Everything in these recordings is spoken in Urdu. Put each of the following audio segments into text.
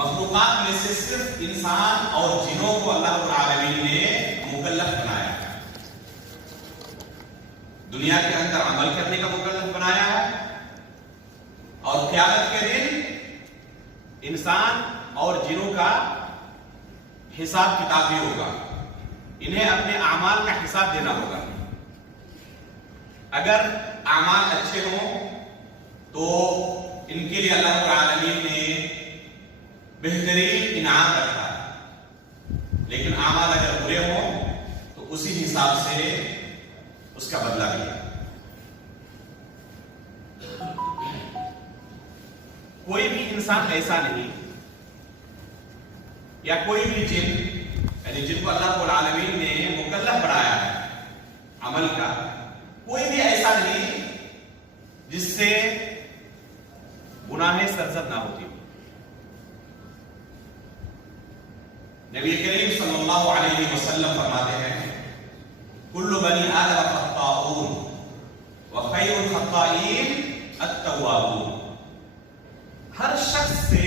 مخلوقات میں سے صرف انسان اور جنوں کو اللہ رب العالمین نے مکلف بنایا ہے، دنیا کے اندر عمل کرنے کا مکلف بنایا ہے، اور قیامت کے دن انسان اور جنوں کا حساب کتاب بھی ہوگا، انہیں اپنے اعمال کا حساب دینا ہوگا۔ اگر اعمال اچھے ہوں تو ان کے لیے اللہ رب العالمین نے بہترین انعام رکھا ہے، لیکن اعمال اگر برے ہوں تو اسی حساب سے اس کا بدلہ بھی ہے۔ کوئی بھی انسان ایسا نہیں یا کوئی بھی جن، یعنی جن کو اللہ رب العالمین نے مکلف بنایا ہے عمل کا، کوئی بھی ایسا نہیں جس سے گناہ سرزد نہ ہوتی۔ نبی کریم صلی اللہ علیہ وسلم فرماتے ہیں کل بنی آدم خطاؤون وخیر الخطائین التوابون، ہر شخص سے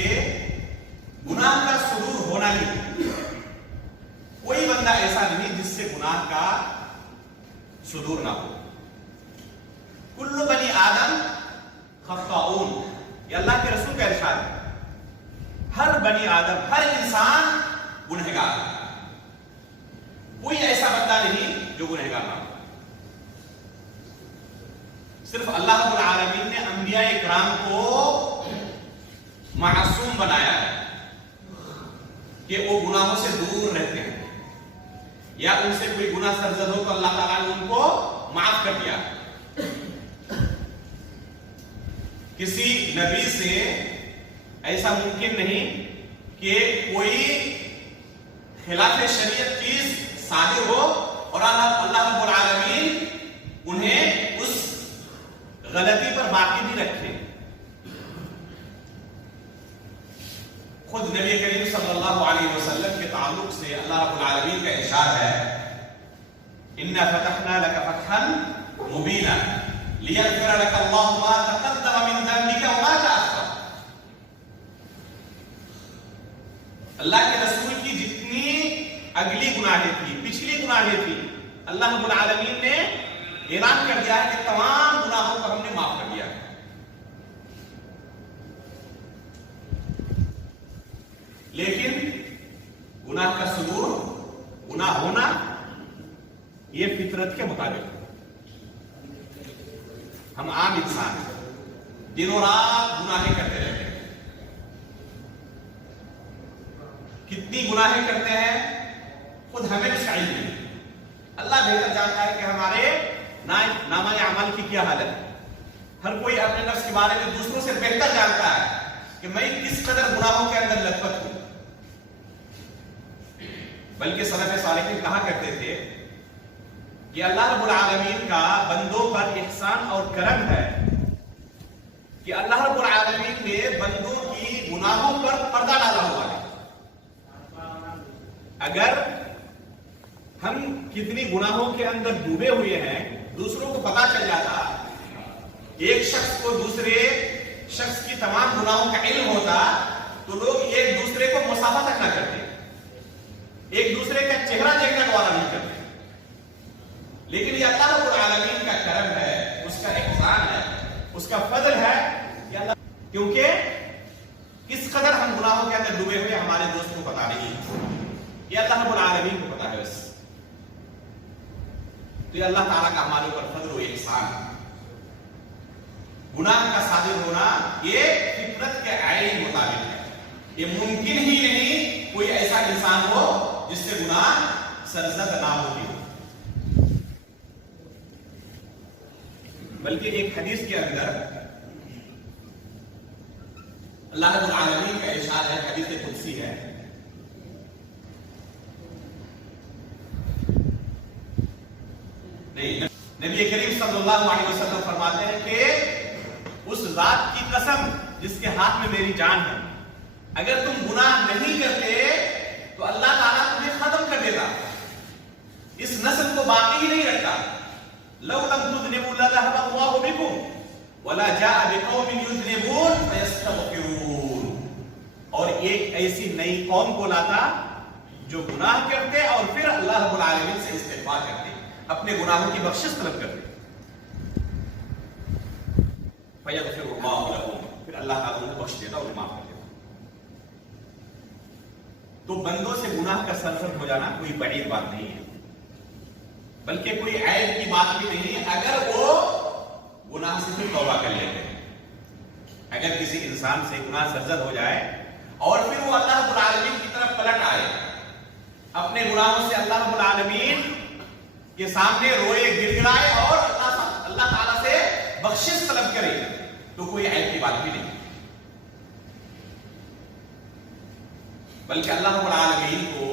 گناہ کا صدور ہونا ہی، کوئی بندہ ایسا نہیں جس سے گناہ کا صدور نہ ہو۔ کل بنی آدم خطاؤون، یہ اللہ کے رسول کا ارشاد ہے، ہر بنی آدم، ہر انسان گنہگار، کوئی ایسا بندہ نہیں جو گنہگار نہ ہو۔ صرف اللہ رب العالمین نے انبیاء اکرام کو معصوم بنایا ہے کہ وہ گناہوں سے دور رہتے ہیں، یا ان سے کوئی گناہ سرزد ہو تو اللہ تعالیٰ نے ان کو معاف کر دیا۔ کسی نبی سے ایسا ممکن نہیں کہ کوئی خلاف شریعت چیز صادر ہو اور اللہ رب العالمین انہیں اس غلطی پر باقی بھی رکھے۔ خود نبی کریم صلی اللہ علیہ وسلم کے تعلق سے اللہ رب العالمین کا ارشاد ہے اِنَّا فَتَحْنَا لَكَ فَتْحًا مُبِينًا لِيَغْفِرَ لَكَ اللَّهُ مَا تَقَدَّمَ مِن ذَنبِكَ وَمَا تَأَخَّرَ۔ اللہ کے رسول کی جتنی اگلی گناہیں تھی، پچھلی گناہیں تھی، اللہ رب العالمین نے اعلان کر دیا ہے کہ تمام گناہوں کو ہم نے معاف کر دیا ہے۔ لیکن گناہ کا صدور، گناہ ہونا، یہ فطرت کے مطابق، ہم عام انسان ہیں، دن و رات گناہیں کرتے رہتے ہیں۔ کتنی گناہیں کرتے ہیں خود ہمیں بھی علم نہیں، اللہ بہتر جانتا ہے کہ ہمارے نامہ اعمال کی کیا حالت ہے۔ ہر کوئی اپنے نفس کے بارے میں دوسروں سے بہتر جانتا ہے کہ میں کس قدر گناہوں کے اندر لت پت ہوں۔ بلکہ سلف صالحین کہا کرتے تھے کہ اللہ رب العالمین کا بندوں پر احسان اور کرم ہے کہ اللہ رب العالمین نے بندوں کی گناہوں پر پردہ ڈالا ہوا ہے۔ اگر ہم کتنی گناہوں کے اندر ڈوبے ہوئے ہیں دوسروں کو پتا چل جاتا، ایک شخص کو دوسرے شخص کی تمام گناہوں کا علم ہوتا تو لوگ ایک دوسرے کو مصافحہ تک نہ کرتے، ایک دوسرے کا چہرہ دیکھنا گوارا نہیں کرتے۔ لیکن یہ اللہ رب العالمین کا کرم ہے، اس کا احسان ہے، اس کا فضل ہے کہ اللہ، کیونکہ کس قدر ہم گناہوں کے اندر ڈوبے ہوئے ہمارے دوست کو پتا نہیں، یہ اللہ رب العالمین کو پتا ہے بس۔ تو یہ اللہ تعالیٰ کا ہمارے اوپر فضل و احسان ہے۔ گناہ کا صادر ہونا یہ فطرت کے عین مطابق ہے، یہ ممکن ہی نہیں کوئی ایسا انسان ہو جس سے گناہ سرزد نہ ہوتی ہو۔ بلکہ ایک حدیث کے اندر اللہ رب العالمین کا ارشاد ہے، حدیث قدسی ہے، نبی کریم صلی اللہ علیہ وسلم فرماتے ہیں کہ اس ذات کی قسم جس کے ہاتھ میں میری جان ہے، اگر تم گناہ نہیں کرتے تو اللہ تعالیٰ تمہیں ختم کر دیتا، اس نسل کو باقی ہی نہیں رکھتا۔ لو لم تذنبوا لذهب الله بكم ولا جاء بقوم يذنبون فيستغفرون، اور ایک ایسی نئی قوم کو لاتا جو گناہ کرتے اور پھر اللہ رب العالمین سے استغفار کرتے، اپنے گناہوں کی بخشش طلب کرتے. فَيَغْفِرُ اللَّهُ لَهُمْ، پھر اللہ تعالیٰ انہیں بخش دیتا اور معاف کر دیتا. تو بندوں سے گناہ کا سرزد ہو جانا کوئی بڑی بات نہیں ہے، بلکہ کوئی عیب کی بات بھی نہیں ہے اگر وہ گناہ سے پھر توبہ کر لیتے ہیں. اگر کسی انسان سے گناہ سرزد ہو جائے اور پھر وہ اللہ رب العالمین کی طرف پلٹ آئے، اپنے گناہوں سے اللہ رب العالمین کے سامنے روئے گر گرائے اور اللہ تعالیٰ سے بخشش طلب کرے، تو کوئی عیب کی بات بھی نہیں. بلکہ اللہ رب العالمین کو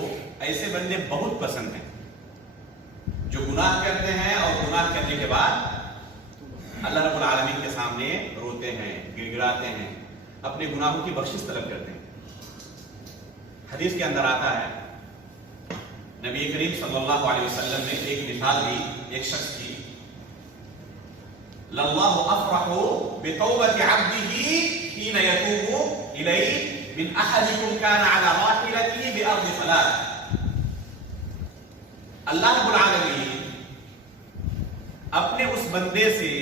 ایسے بندے بہت پسند ہیں جو گناہ کرتے ہیں اور گناہ کرنے کے بعد اللہ رب العالمین کے سامنے روتے ہیں، گر گراتے ہیں، اپنے گناہوں کی بخشش طلب کرتے ہیں. حدیث کے اندر آتا ہے نبی کریم صلی اللہ علیہ وسلم نے ایک مثال دی ایک شخص کی، لَاللَّهُ أَفْرَحُ بِتَوْبَةِ عَبْدِهِ حِينَ يَتُوبُ إِلَيْهِ مِنْ أَحَدِكُمْ كَانَ عَلَى رَاحِلَتِهِ بِأَرْضِ فَلَاةٍ. اللہ رب العالمین اپنے اس بندے سے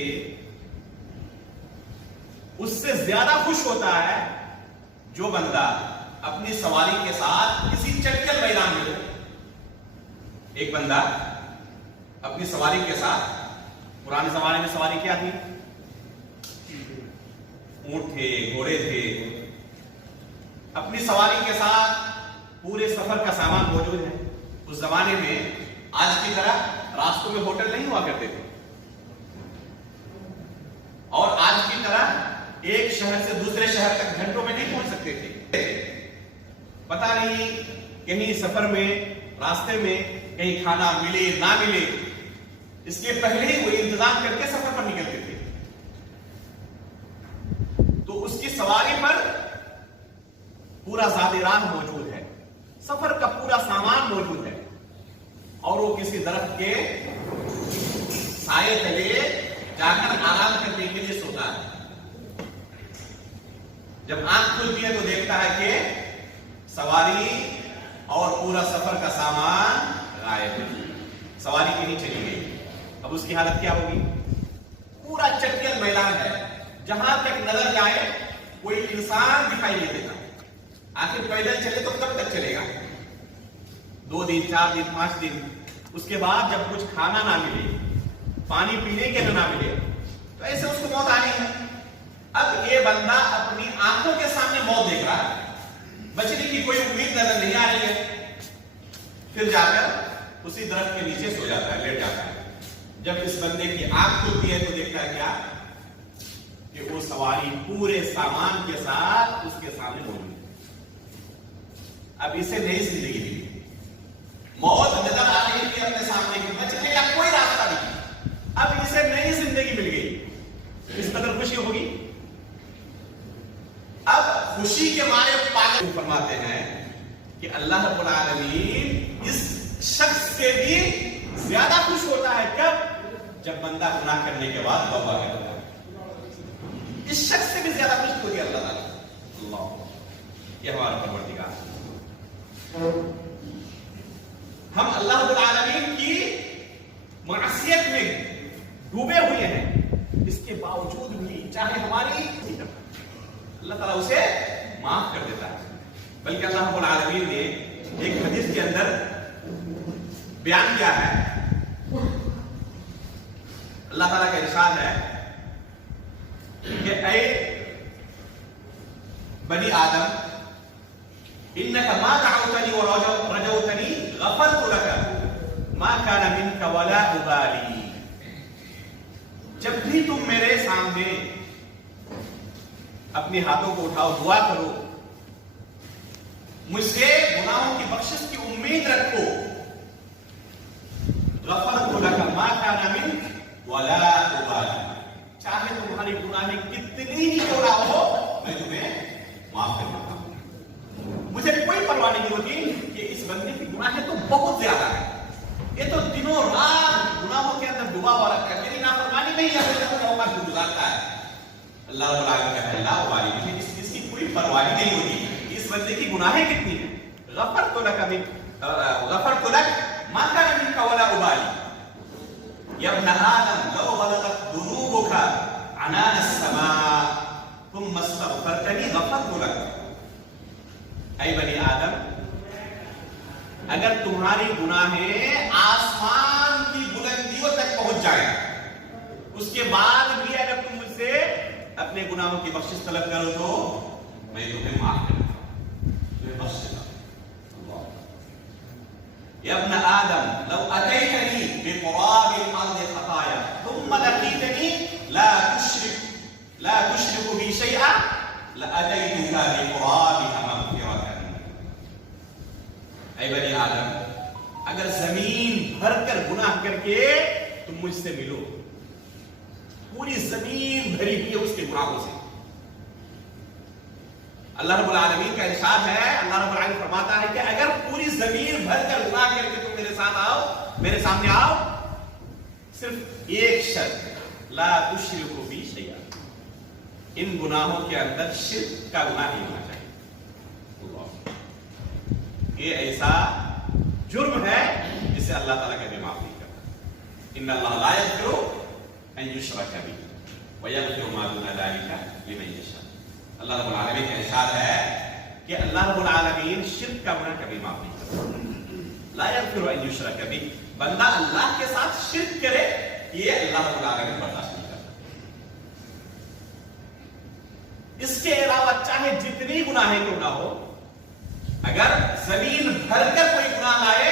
اس سے زیادہ خوش ہوتا ہے جو بندہ اپنی سواری کے ساتھ کسی چٹکل میدان میں ہو. ایک بندہ اپنی سواری کے ساتھ، پرانے زمانے میں سواری کیا تھی؟ اونٹ تھے، گھوڑے تھے. اپنی سواری کے ساتھ پورے سفر کا سامان موجود ہے. اس زمانے میں آج کی طرح راستوں میں ہوٹل نہیں ہوا کرتے تھے، اور آج کی طرح ایک شہر سے دوسرے شہر تک گھنٹوں میں نہیں پہنچ سکتے تھے. پتہ نہیں کہیں سفر میں راستے میں کہیں کھانا ملے نہ ملے، اس کے پہلے ہی وہ انتظام کر کے سفر پر نکلتے تھے. تو اس کی سواری پر پورا زاد راہ موجود ہے، سفر کا پورا سامان موجود ہے، اور وہ کسی درخت کے سائے تلے جا کر آرام کرنے کے لیے سوتا ہے. جب آنکھ کھلتی ہے تو دیکھتا ہے کہ سواری اور پورا سفر کا سامان غائب ہے، سواری کہیں چلی گئی. اب اس کی حالت کیا ہوگی؟ پورا چٹکل میدان ہے، جہاں تک نظر جائے کوئی انسان دکھائی نہیں دیتا. آخر پیدل چلے تو کب تک چلے گا؟ 2 دن 4 دن 5 دن. اس کے بعد جب کچھ کھانا نہ ملے، پانی پینے کے نہ ملے، تو ایسے اس کو موت آنی ہے. اب یہ بندہ اپنی آنکھوں کے سامنے موت دیکھ رہا ہے، بچنے کی کوئی امید نظر نہیں آ رہی ہے. پھر جا کر اسی درخت کے نیچے سو جاتا ہے، لیٹ جاتا ہے. جب اس بندے کی آنکھ کھلتی ہے تو دیکھتا ہے کیا کہ وہ سواری پورے سامان کے ساتھ اس کے سامنے موجود ہے. اب اسے نئی زندگی ملی، موت نظر آ رہی تھی اپنے سامنے کی، بچنے کا کوئی راستہ نہیں. اب اسے نئی زندگی مل گئی، اس قدر خوشی ہوگی. اب خوشی کے مارے پاگل فرماتے ہیں کہ اللہ رب العالمین اس شخص سے بھی زیادہ خوش ہوتا ہے. کب؟ جب بندہ گناہ کرنے کے بعد توبہ کرتا ہے. اس شخص سے بھی زیادہ خوش ہوتی ہے اللہ تعالیٰ. اللہ، یہ ہمارا پروردگار. ہم اللہ رب العالمین کی معصیت میں ڈوبے ہوئے ہیں، اس کے باوجود بھی چاہے ہماری اللہ تعالیٰ اسے معاف کر دیتا ہے. بلکہ اللہ رب العالمین نے ایک حدیث کے اندر بیان کیا ہے، اللہ تعالیٰ کا ارشاد ہے کہ اے بنی آدم انک ما دعوتنی ورجوتنی غفرت لک ما کان منک ولا ابالی. جب بھی تم میرے سامنے اپنے ہاتھوں کو اٹھاؤ، دعا کرو، مجھ سے گناہوں کی بخشش کی امید رکھو، غفرت لک ما کان منک ولا ابالی، چاہے تمہاری گناہیں کتنی ہی کیوں ہو میں تمہیں معاف کر دیتا ہوں. مجھے کوئی پرواہ نہیں ہوتی کہ اس بندے کی گناہیں تو بہت زیادہ ہیں، یہ تو دنوں رات گناہوں کے اندر ڈوبا ہوا رکھتا ہے، میری نافرمانی میں ہی اپنے اوقات کو گزارتا ہے. اللہ رب العالمین کہتا ہے لا ابالی، مجھے اس چیز کی کوئی پرواہ نہیں ہوتی، اس بندے کی تیری گناہیں کتنی ہیں. غفرت لک ما كان منك ولا ابالی یا ابن آدم لو بلغت ذنوبك عنان السماء ثم استغفرتنی غفرت لك. اے بنی آدم اگر تمہاری گناہیں آسمان کی بلندیوں تک پہنچ جائیں اس کے بعد بھی اگر تم مجھ سے اپنے گناہوں کی بخشش طلب کرو تو میں تمہیں معاف کروں گا, تمہیں بخش دوں گا. یا ابن آدم لو اتیتنی بقراب الارض خطایا ثم لقیتنی لا تشرک بی شیئا لاتیتک بقرابها مغفرۃ. اے بنی آدم اگر زمین بھر کر گناہ کر کے تم مجھ سے ملو, پوری زمین بھری ہوئی ہے اس کے گناہوں سے. اللہ رب العالمین کا ارشاد ہے, اللہ رب العالمین فرماتا ہے کہ اگر پوری زمین بھر کر گناہ کر کے تم میرے ساتھ آؤ, میرے سامنے آؤ, صرف ایک شرط لا تشرکوا بی شیئا, ان گناہوں کے اندر شرک کا گناہ نہیں ہونا چاہیے. یہ ایسا جرم ہے جسے اللہ تعالیٰ کبھی معاف نہیں کرتا. ان اللہ لا یغفر ان یشرک بہ ویغفر ما دون ذلک لمن یشاء. اللہ رب العالمین کا ارشاد ہے کہ اللہ رب العالمین شرک کا گناہ کبھی معاف نہیں کرتا. لا یغفر ان یشرک بہ, بندہ اللہ کے ساتھ شرک کرے یہ اللہ رب العالمین برداشت نہیں کرتا. اس کے علاوہ چاہے جتنی گناہیں کیوں نہ ہو, اگر زمین بھر کر کوئی گناہ لائے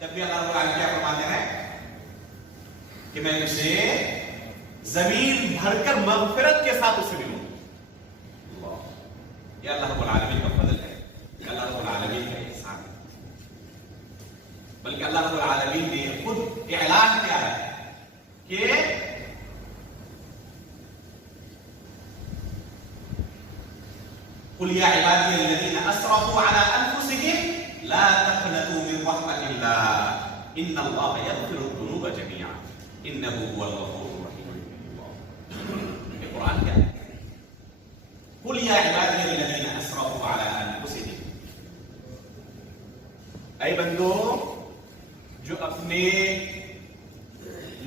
تب بھی اللہ رب العالمین کیا فرماتے ہیں کہ میں اسے زمین بھر کر مغفرت کے ساتھ اسے ملوں. یہ اللہ رب العالمین کا فضل ہے, یہ اللہ رب العالمین کا احسان ہے. بلکہ اللہ رب العالمین نے خود اعلان کیا ہے کہ قل يا عبادي الذين اسرفوا على انفسهم لا تقنطوا من رحمة الله ان الله يغفر الذنوب جميعا انه هو الغفور الرحيم. القرآن کیا ہے؟ قل يا عبادي الذين اسرفوا على انفسهم, اے بندو جو اپنے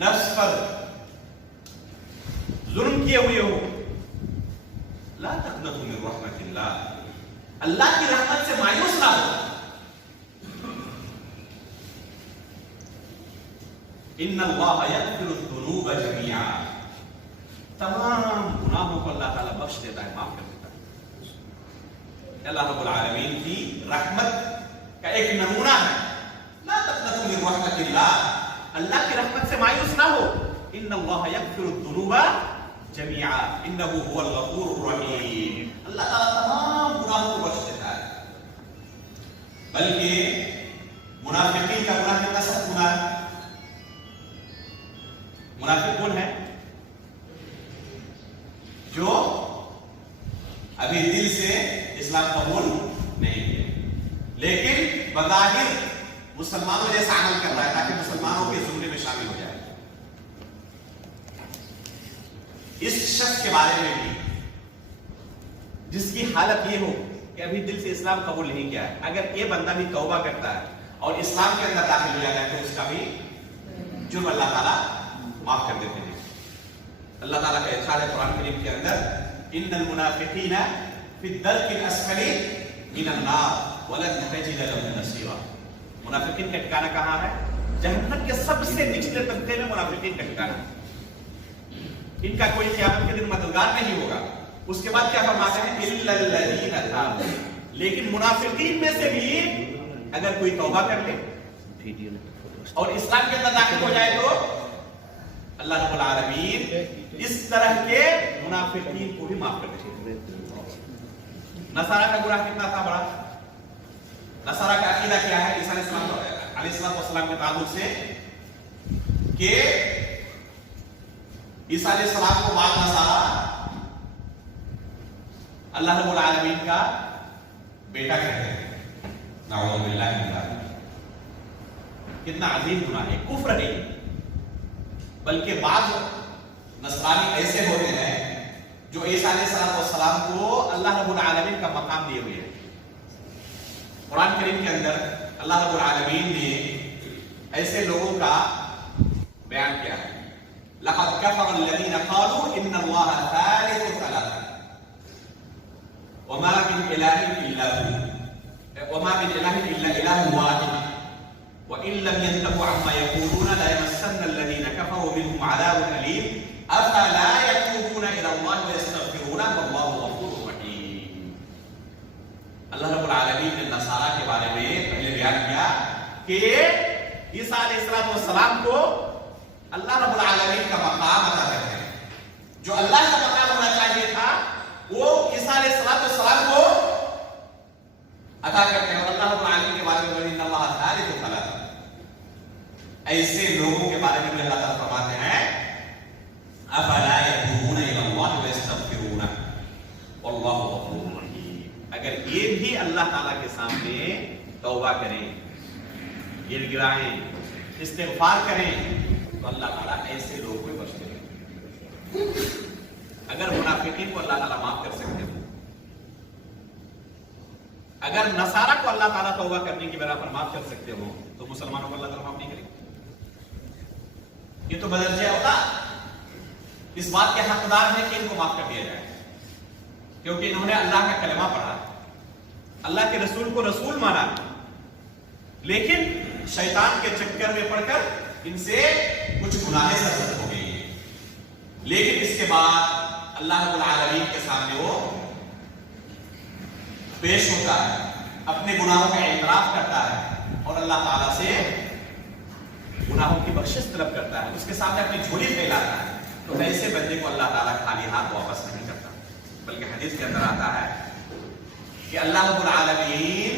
نفس پر ظلم کیے ہوئے ہو, لا تقنطوا من رحمت اللہ, اللہ کی رحمت سے مایوس نہ ہو. ان اللہ یغفر الذنوب جميعا, تمام گناہوں کو اللہ تعالیٰ بخش دیتا ہے, معاف کر دیتا ہے. اللہ رب العالمین کی رحمت کا ایک نمونہ ہے. لا تقنطوا من رحمت اللہ, اللہ کی رحمت سے مایوس نہ ہو. ان اللہ یغفر الذنوب جميعا انه هو الغفور الرحیم. اللہ تعالیٰ تمام گناہوں کو بخش دیتا ہے. بلکہ منافقین کا گناہ کتنا سخت گناہ ہے. منافق کون ہے؟ جو ابھی دل سے اسلام قبول نہیں کیا لیکن بظاہر مسلمانوں جیسا عمل کر رہا ہے تاکہ مسلمانوں کے زمرے میں شامل ہو جائے. اس شخص کے بارے میں بھی جس کی حالت یہ ہو کہ ابھی دل سے اسلام قبول نہیں کیا ہے, اگر یہ بندہ بھی توبہ کرتا ہے اور اسلام کے اندر داخل ہو جاتا ہے تو اس کا بھی جرم اللہ تعالیٰ معاف کر دیتے ہیں. اللہ تعالیٰ کا ارشاد ہے قرآن کریم کے اندر ان المنافقین فی الدرک الاسفل من النار ولن تجد لهم نصیرا. منافقین کا ٹھکانہ کہاں ہے؟ جہنم کے سب سے نچلے طبقے میں منافقین کا ٹھکانہ. ان کا کوئی قیامت کے دن مددگار نہیں ہوگا. اس کے بعد کیا فرماتے ہیں؟ الا الذین تابوا, لیکن منافقین میں سے بھی اگر کوئی توبہ کر لے اور اسلام کے اندر داخل ہو جائے تو اللہ رب العالمین اس طرح کے منافقین کو بھی معاف کر دیتے ہیں. نصارہ کا گناہ کتنا تھا بڑا؟ نصارہ کا عقیدہ کیا ہے عیسیٰ علیہ السلام کے تعلق سے کہ عیسیٰ علیہ السلام کو بعد نصارہ اللہ رب العالمین کا بیٹا کہتے ہیں. نعوذ باللہ من ذلک. کتنا عظیم گناہ ہے, کفر نہیں بلکہ بعض نصرانی ایسے ہوتے ہیں جو عیسیٰ علیہ السلام کو اللہ رب العالمین کا مقام دیے ہوئے ہیں. قرآن کریم کے اندر اللہ رب العالمین نے ایسے لوگوں کا بیان کیا ہے. لقد كفر الذين قالوا ان الله ثالث ثلاثة وما من اله الا اله واحد وان لم ينتهوا عما يقولون ليمسن الذين كفروا منهم عذاب اليم افلا يتوبون الى الله ويستغفرونه والله غفور رحيم. اللہ رب العالمین نے نصارہ کے بارے میں پہلے بیان کیا کہ عیسیٰ علیہ السلام کو اللہ رب العالمین کا مقام عطا کرتے ہیں. جو اللہ کا مقام ہونا چاہیے تھا وہ عیسیٰ علیہ السلام کو عطا کرتے ہیں. اور اللہ رب العالمین کے بارے میں ان اللہ ثالث ثلاثة، ایسے لوگوں کے بارے میں اللہ تعالیٰ فرماتے ہیں افلا يتوبون الى الله ويستغفرونه والله غفور رحيم. اگر یہ بھی اللہ تعالیٰ کے سامنے توبہ کریں، گر گرائیں، استغفار کریں تو اللہ تعالیٰ ایسے لوگوں کو بخش دیں. اگر منافقین کو اللہ تعالیٰ معاف کر سکتے ہیں، اگر نصارہ کو اللہ تعالیٰ توبہ کرنے کی بنا پر معاف کر سکتے ہو تو مسلمانوں کو اللہ تعالیٰ معاف نہیں کرے گا. یہ تو بدرجہ ہوتا اس بات کے حقدار ہے کہ ان کو معاف کر دیا جائے، کیونکہ انہوں نے اللہ کا کلمہ پڑھا، اللہ کے رسول کو رسول مانا، لیکن شیطان کے چکر میں پڑ کر ان سے کچھ گناہیں سرزد ہو گئی ہیں. لیکن اس کے بعد اللہ رب العالمین کے سامنے وہ پیش ہوتا ہے، اپنے گناہوں کا اعتراف کرتا ہے اور اللہ تعالیٰ سے گناہوں کی بخشش طلب کرتا ہے، اس کے سامنے اپنی جھولی پھیلاتا ہے. تو ایسے بندے کو اللہ تعالیٰ خالی ہاتھ واپس نہیں کرتا، بلکہ حدیث کے اندر آتا ہے کہ اللہ رب العالمین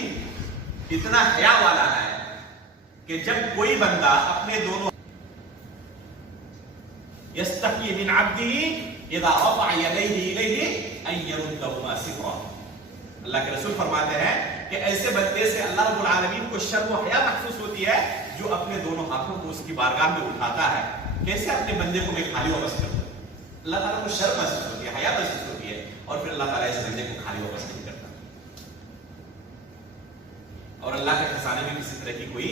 اتنا حیا والا ہے کہ جب کوئی بندہ اپنے دونوں یستحی من عبدہ اذا رفع یدیہ الیہ ان یردہما صفرا. اللہ کے رسول فرماتے ہیں کہ ایسے بندے سے اللہ رب العالمین کو شرم و حیا محسوس ہوتی ہے جو اپنے دونوں ہاتھوں کو اس کی بارگاہ میں اٹھاتا ہے. کیسے اپنے بندے کو میں خالی واپس کر دوں؟ اللہ تعالیٰ کو شرم محسوس ہوتی ہے، حیا محسوس ہوتی ہے، اور پھر اللہ تعالیٰ اس بندے کو خالی واپس نہیں کرتا. اور اللہ کے خزانے میں کسی طرح کی کوئی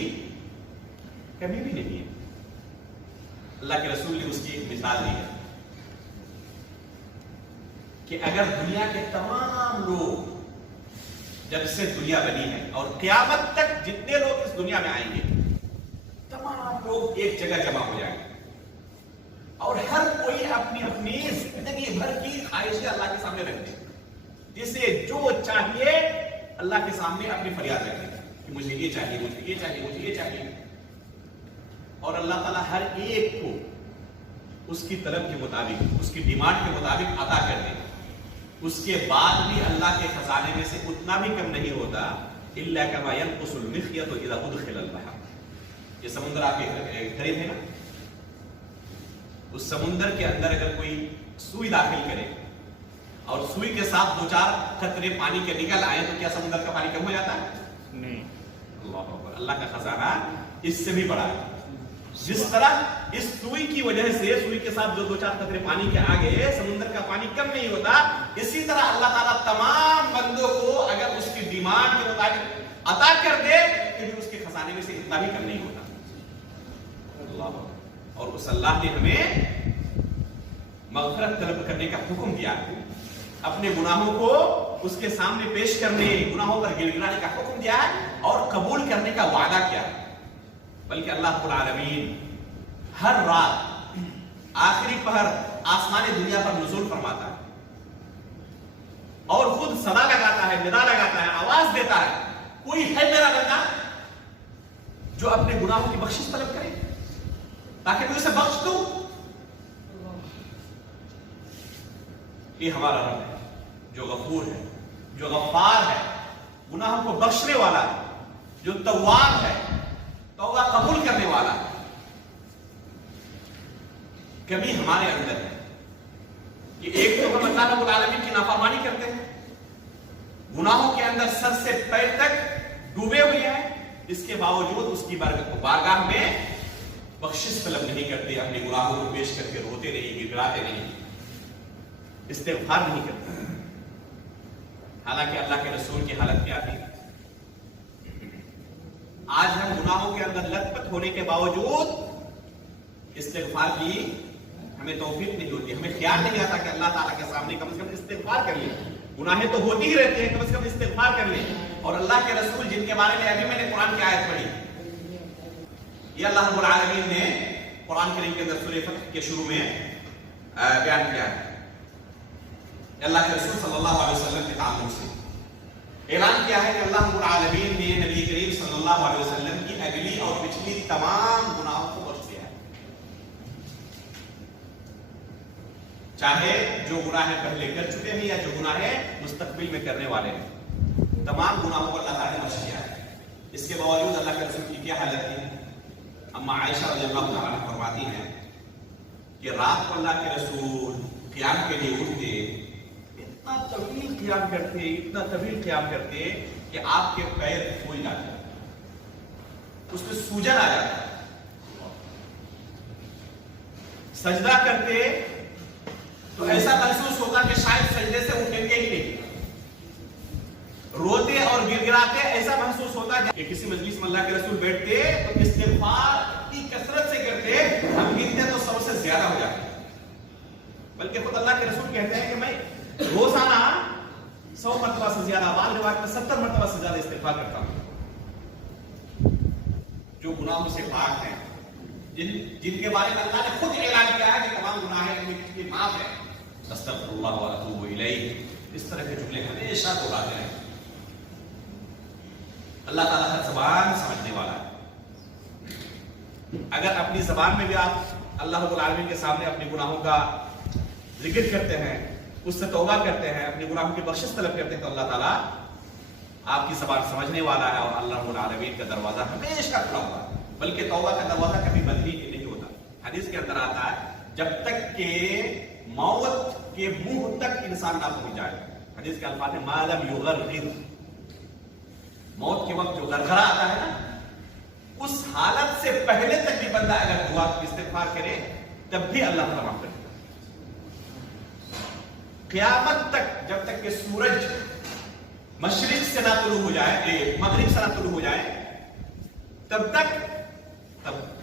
کمی بھی نہیں ہے. اللہ کے رسول نے اس کی ایک مثال دی ہے کہ اگر دنیا کے تمام لوگ جب سے دنیا بنی ہے اور قیامت تک جتنے لوگ اس دنیا میں آئیں گے تمام لوگ ایک جگہ جمع ہو جائیں گے اور ہر کوئی اپنی اپنی زندگی بھر کی خواہشیں اللہ کے سامنے رکھ دے، جسے جو چاہیے اللہ کے سامنے اپنی فریاد رکھے کہ مجھے یہ چاہیے، مجھے یہ چاہیے، مجھے یہ چاہیے. اور اللہ تعالیٰ ہر ایک کو اس کی طلب کے مطابق، اس کی ڈیمانڈ کے مطابق عطا کر دے. اس کے بعد بھی اللہ کے خزانے میں سے اتنا بھی کم نہیں ہوتا الا کما ينقص المخيط اذا ادخل البحر. یہ سمندر آپ کے قریب ہے نا، اس سمندر کے اندر اگر کوئی سوئی داخل کرے اور سوئی کے ساتھ دو چار قطرے پانی کے نکل آئے تو کیا سمندر کا پانی کم ہو جاتا ہے؟ نہیں. اللہ اکبر. اللہ کا خزانہ اس سے بھی بڑا ہے. جس طرح اس سوئی کی وجہ سے سوئی کے ساتھ جو دو چار قطرے پانی کے آگے سمندر کا پانی کم نہیں ہوتا، اسی طرح اللہ تعالیٰ تمام بندوں کو اگر اس کی ڈیمانڈ کے مطابق عطا کر دے تو اس کے خزانے میں سے اتنا بھی کم نہیں ہوتا. اللہ. اور اس اللہ نے ہمیں مغفرت طلب کرنے کا حکم دیا، اپنے گناہوں کو اس کے سامنے پیش کرنے، گناہوں پر گر گرانے کا حکم دیا ہے اور قبول کرنے کا وعدہ کیا. بلکہ اللہ رب العالمین ہر رات آخری پہر آسمان دنیا پر نزول فرماتا ہے اور خود صدا لگاتا ہے، ندا لگاتا ہے، آواز دیتا ہے، کوئی ہے میرا بندہ جو اپنے گناہوں کی بخشش طلب کرے تاکہ میں اسے بخش دوں. یہ ہمارا رب ہے جو غفور ہے، جو غفار ہے، گناہوں کو بخشنے والا ہے، جو تواب ہے، توبہ قبول کرنے والا ہے. کمی ہمارے اندر ہے کہ ایک تو ہم اللہ رب العالمین کی نافرمانی کرتے ہیں، گناہوں کے اندر سر سے پیر تک ڈوبے ہوئے ہیں، اس کے باوجود اس کی بارگاہ میں بخشش طلب نہیں کرتے، اپنے گناہوں کو پیش کر کے روتے نہیں، گڑگڑاتے نہیں، استغفار نہیں کرتے. حالانکہ اللہ کے رسول کی حالت کیا تھی؟ گناہوں کے اندر لت پت ہونے کے باوجود استغفار کی ہمیں توفیق نہیں ہوتی، ہمیں خیال نہیں آتا کہ اللہ تعالیٰ کے سامنے کم از کم استغفار کر لیں. گناہیں تو ہوتی ہی رہتی ہیں، کم از کم استغفار کر لیں. اور اللہ کے رسول جن کے بارے میں ابھی میں نے قرآن کی آیت پڑھی، یہ اللہ رب العالمین نے قرآن کریم کے اندر سورہ فتح کے شروع میں بیان کیا ہے. اللہ کے رسول صلی اللہ علیہ وسلم کے تعلق سے اعلان کیا ہے کہ اللہ رب العالمین نے نبی کریم صلی اللہ علیہ وسلم کی اگلی اور پچھلی تمام گناہوں کو بخش دیا ہے. چاہے جو گناہیں پہلے کر چکے ہیں یا جو گناہیں مستقبل میں کرنے والے ہیں، تمام گناہوں کو اللہ تعالیٰ نے بخش دیا ہے. اس کے باوجود اللہ کے رسول کی کیا حالت تھی؟ اما عائشہ رضی اللہ تعالیٰ عنہ فرماتی ہیں کہ رات کو اللہ کے رسول قیام کے لیے اٹھتے، اتنا طویل قیام کرتے کہ آپ کے پیر پھول جاتے، اس میں سوجن آ جاتا. سجدہ کرتے تو ایسا محسوس ہوتا کہ شاید سجدے سے اٹھیں گے ہی نہیں. روتے اور گر گراتے ایسا محسوس ہوتا کہ کسی مجلس میں اللہ کے رسول بیٹھتے تو استغفار کی کثرت سے کرتے، ہم گنتے تو 100 سے زیادہ ہو جاتے. بلکہ خود اللہ کے رسول کہتے ہیں کہ میں روزانہ 100 مرتبہ سے زیادہ، بعض روایت میں 70 مرتبہ سے زیادہ استغفار کرتا ہوں. جو گناہوں سے پاک ہیں، جن کے بارے میں اللہ نے خود اعلان کیا ہے کہ تمام گناہ کی معاف ہے. استغفر اللہ واتوب الیہ، اس طرح کے جملے ہمیشہ دہراتے رہیں. اللہ تعالیٰ ہر زبان سمجھنے والا ہے. اگر اپنی زبان میں بھی آپ اللہ رب العالمین کے سامنے اپنے گناہوں کا ذکر کرتے ہیں، اس سے توبہ کرتے ہیں، اپنے گناہوں کی بخشش طلب کرتے ہیں، تو اللہ تعالیٰ آپ کی زبان سمجھنے والا ہے. اور اللہ رب العالمین کا دروازہ ہمیشہ کھلا ہوا ہے، بلکہ توبہ کا دروازہ کبھی بند ہی نہیں ہوتا. حدیث کے اندر آتا ہے جب تک کہ موت کے منہ تک انسان نہ پہنچ جائے. حدیث کے الفاظ ہیں ما لم یغرغر، موت کے وقت جو غرغرہ آتا ہے نا، اس حالت سے پہلے تک بھی بندہ اگر دعا استغفار کرے تب بھی اللہ تعالیٰ معاف کرے. قیامت تک جب تک کہ سورج مشرق سے نہ طلوع ہو جائے، مغرب سے نہ طلوع ہو جائے، تب تک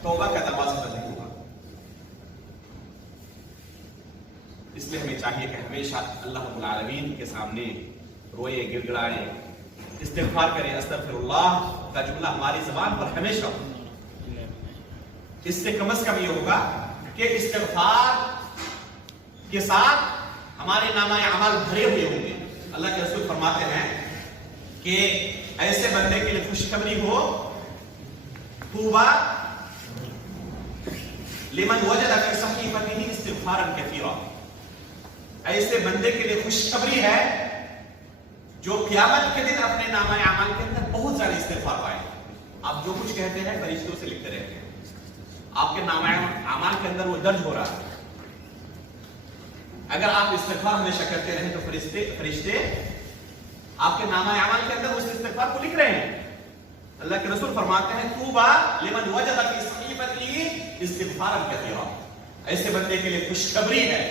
توبہ کا دروازہ بند نہیں ہوگا. اس لیے ہمیں چاہیے کہ ہمیشہ اللہ رب العالمین کے سامنے روئے، گڑ گڑائے، استغفار کریں. استغفر اللہ کا جملہ ہماری زبان پر ہمیشہ ہو. اس سے کم از کم یہ ہوگا کہ استغفار کے ساتھ ہمارے نامہ اعمال بھرے ہوئے ہوں گے. اللہ کے رسول فرماتے ہیں کہ ایسے بندے کے لیے خوشخبری ہو، طوبیٰ لمن وجد فی صحیفته استغفارا کثیرا. ایسے بندے کے لیے خوشخبری ہے جو قیامت کے دن اپنے نامہ اعمال کے اندر بہت زیادہ استغفار پائے. آپ جو کچھ کہتے ہیں فرشتوں سے لکھتے رہتے ہیں، آپ کے نامہ اعمال کے اندر وہ درج ہو رہا ہے. اگر آپ استغفار ہمیشہ کرتے رہیں تو فرشتے آپ کے نامہ اعمال کے اندر اس استغفار کو لکھ رہے ہیں. اللہ کے رسول فرماتے ہیں طوبیٰ لمن وجد فی صحیفته استغفارا کثیرا. ایسے بندے کے لیے خوشخبری ہے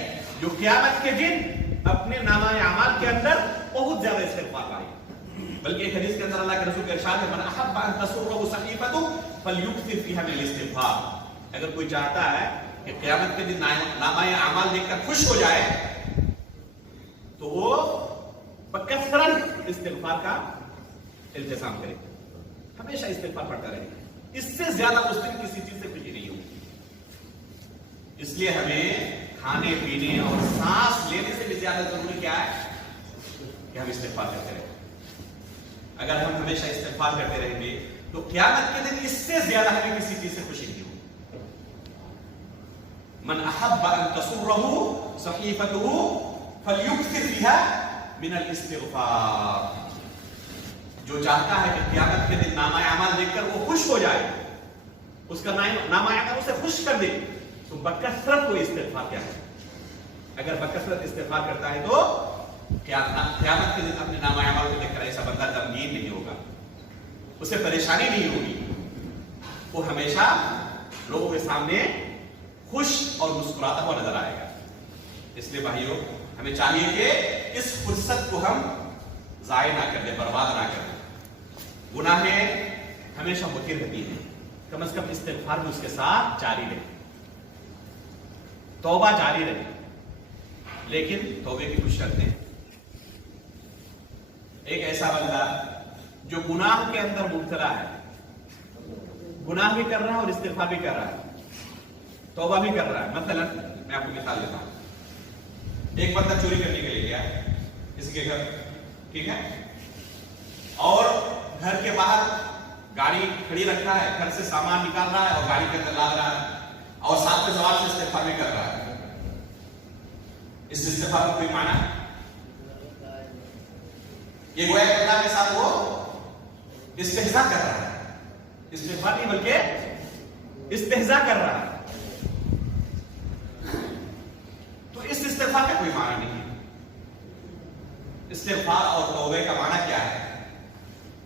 جو قیامت کے دن اپنے نامہ اعمال کے اندر بہت زیادہ استغفار پائے. بلکہ ایک حدیث کے اندر اللہ کے رسول کا ارشاد ہے من احب ان تسره صحیفته فلیکثر فیها من الاستغفار. اگر کوئی چاہتا ہے کہ قیامت کے دن نامہ اعمال دیکھ کر خوش ہو جائے تو وہ بکثرت استغفار کا التزام کرے، ہمیشہ استغفار پڑھتا رہے. اس سے زیادہ اس دن کسی چیز سے خوشی نہیں ہوگی. اس لیے ہمیں کھانے پینے اور سانس لینے سے بھی زیادہ ضروری کیا ہے کہ ہم استغفار کرتے رہیں. اگر ہم ہمیشہ استغفار کرتے رہیں گے تو قیامت کے دن اس سے زیادہ ہمیں کسی چیز سے خوشی نہیں ہوگی. من احب ان تسره صحیفته فلیکثر فیها من الاستغفار. جو چاہتا ہے کہ قیامت کے دن نامہ اعمال دیکھ کر وہ خوش ہو جائے، اس کا نامہ اعمال اسے خوش کر دے، تو بکثرت کو استغفار کیا ہے. اگر بکثرت استغفار کرتا ہے تو قیامت کے دن اپنے نامہ اعمال کو دیکھ کر ایسا بندہ غمگین نہیں ہوگا، اسے پریشانی نہیں ہوگی. وہ ہمیشہ لوگوں کے سامنے خوش اور مسکراتا ہوا نظر آئے گا. اس لیے بھائیوں ہمیں چاہیے کہ اس فرصت کو ہم ضائع نہ کر دیں، برباد نہ کر دیں. گناہیں ہمیشہ ہوتی رہتی ہے، کم از کم استغفار بھی اس کے ساتھ جاری رہے، توبہ جاری رہے، لیکن توبے کی کچھ شرطیں۔ ایک ایسا بندہ جو گناہ کے اندر مبتلا ہے، گناہ بھی کر رہا ہے اور استغفار بھی کر رہا ہے، توبہ بھی کر رہا ہے۔ مثلا میں آپ کو مثال دیتا ہوں، ایک بندہ چوری کرنے کے لیے گیا کسی کے گھر، ٹھیک ہے، اور گھر کے باہر گاڑی کھڑی رکھا ہے، گھر سے سامان نکال رہا ہے اور گاڑی کے اندر لاد رہا ہے، اور ساتھ میں زبان سے استغفار بھی کر رہا ہے۔ اس استغفار کا کوئی معنی ہے؟ یہ گویا کہ اللہ کے ساتھ وہ استہزاء کر رہا ہے، استغفار نہیں بلکہ استہزاء کر رہا ہے۔ تو اس استغفار کا کوئی معنی نہیں ہے۔ استغفار اور توبے کا معنی کیا ہے؟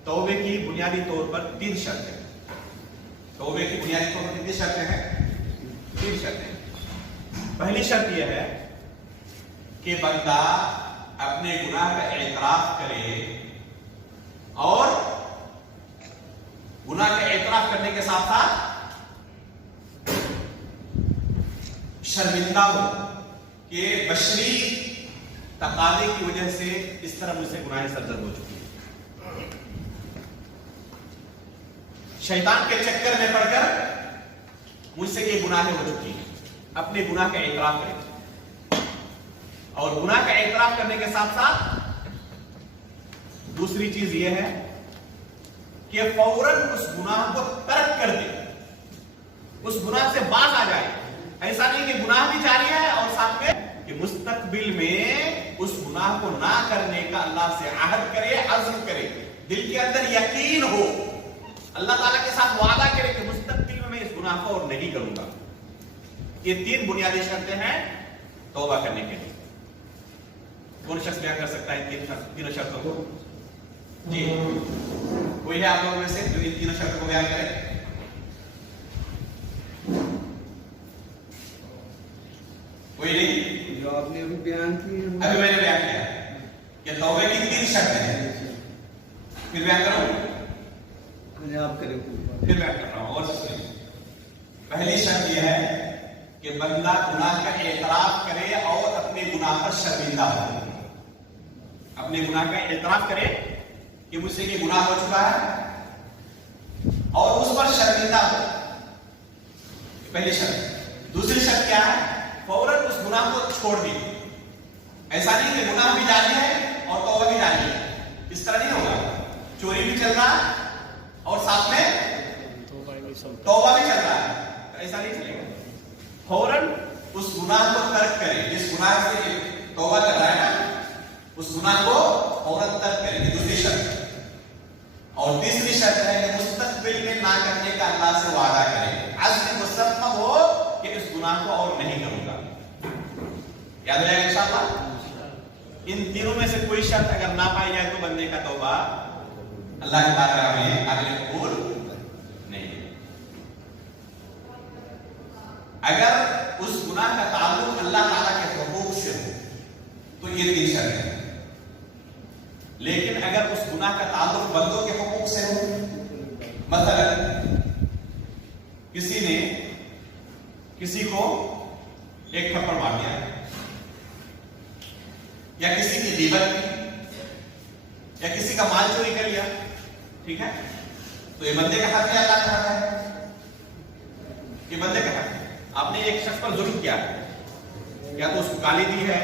توبے کی بنیادی طور پر 3 شرطیں۔ توبے کی بنیادی طور پر کتنی شرطیں ہیں؟ 3 شرطیں۔ پہلی شرط یہ ہے کہ بندہ اپنے گناہ کا اعتراف کرے، اور گناہ کا اعتراف کرنے کے ساتھ ساتھ شرمندہ ہو کہ بشری تقاضے کی وجہ سے اس طرح مجھ سے گناہ سرزد ہو چکی ہے، شیطان کے چکر میں پڑ کر مجھ سے یہ گناہیں ہو چکی ہیں۔ اپنے گناہ کا اعتراف کرے، اور گناہ کا اعتراف کرنے کے ساتھ ساتھ دوسری چیز یہ ہے کہ فوراً اس گناہ کو ترک کر دے، اس گناہ سے باز آ جائے۔ ایسا نہیں کہ گناہ بھی جاری ہے اور ساتھ میں کہ مستقبل میں اس گناہ کو نہ کرنے کا اللہ سے عہد کرے، عزم کرے، دل کے اندر یقین ہو، اللہ تعالیٰ کے ساتھ وعدہ کرے کہ مستقبل میں اس گناہ کو اور نہیں کروں گا۔ یہ 3 بنیادی شرطیں ہیں توبہ کرنے کے لیے۔ کون شخص بیان کر سکتا ہے ان 3 شرطوں کو؟ جی، کوئی ہے آپ لوگوں میں سے جو ان 3 شرطوں کو بیان کرے؟ کوئی نہیں؟ جو آپ نے ابھی بیان کی، ابھی میں نے بیان کیا کہ توبے کی 3 شرطیں ہیں۔ پھر بیان کروں؟ آپ کریں پھر بیان کر رہا ہوں اور سنیں۔ پہلی شرط یہ ہے کہ بندہ گناہ کا اعتراف کرے اور اپنے گناہ پر شرمندہ ہو، اپنے گناہ کا اعتراف کرے کہ مجھ سے یہ گناہ ہو چکا ہے اور اس پر شرمندہ ہو، پہلی شرط۔ دوسری شرط کیا ہے؟ فوراً اس گناہ کو چھوڑ دی۔ ایسا نہیں کہ گناہ بھی جاری ہے اور توبہ بھی جاری ہے، اس طرح نہیں ہوگا۔ چوری بھی چل رہا ہے اور ساتھ میں توبہ بھی چل رہا ہے، ایسا نہیں چلے گا۔ فوراً اس گناہ کو ترک کرے، جس گناہ سے توبہ کر رہا ہے نا، اس گناہ کو فوراً ترک کرے، دوسری شرط۔ اور تیسری شرط ہے کہ مستقبل میں نہ کرنے کا اللہ سے وعدہ کرے، عزم مصمم ہو کہ اس گناہ کو اور نہیں کروں گا۔ یاد ہو جائے گا انشاءاللہ۔ ان تینوں میں سے کوئی شرط اگر نہ پائی جائے تو بندے کا توبہ اللہ کی بارگاہ میں قابل قبول نہیں۔ اگر اس گناہ کا تعلق اللہ تعالیٰ کے حقوق سے ہو تو یہ 3 شرط ہے، لیکن اگر اس گناہ کا تعلق بندوں کے حقوق سے ہو، مثلا کسی نے کسی کو ایک تھپڑ مار دیا یا کسی کی غیبت کی یا کسی کا مال چوری کر لیا، ٹھیک ہے، تو یہ بندے کا حق ہے، اللہ کا حق ہے، یہ بندے کا حق ہے۔ آپ نے ایک شخص پر ظلم کیا ہے، یا تو اس کو گالی دی ہے،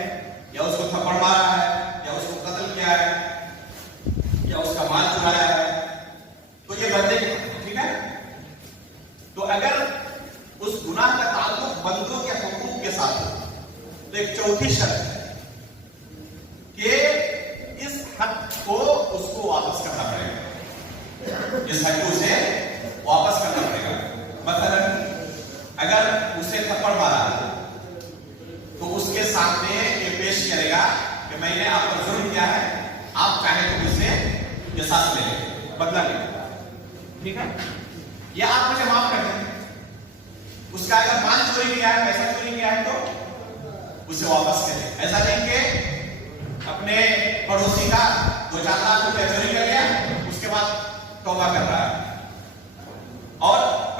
یا اس کو تھپڑ مارا ہے، یا اس کو قتل کیا ہے، یا اس کا مال چرایا ہے، تو یہ بندے کا حق ہے، ٹھیک ہے۔ تو اگر اس گناہ کا تعلق بندوں کے حقوق کے ساتھ ہو تو ایک چوتھی شرط ہے کہ اس حق کو اس کو واپس کرنا پڑے گا، اس حق کو اسے واپس کرنا پڑے گا۔ مثلا اگر اسے تھپڑ مارا تو اس کے سامنے یہ پیش کرے گا کہ میں نے آپ پر ظلم کیا ہے، آپ چاہیں تو مجھ سے قصاص لے لیں، بدلہ لے لیں، ٹھیک ہے، یا آپ مجھے معاف کر دیں۔ اس کا اگر مال چوری کیا ہے، پیسہ چوری کیا ہے تو اسے واپس کریں۔ ایسا نہیں کہ اپنے پڑوسی کا 2-4 لاکھ روپے چوری کر لیا، اس کے بعد توبہ کر رہا ہے،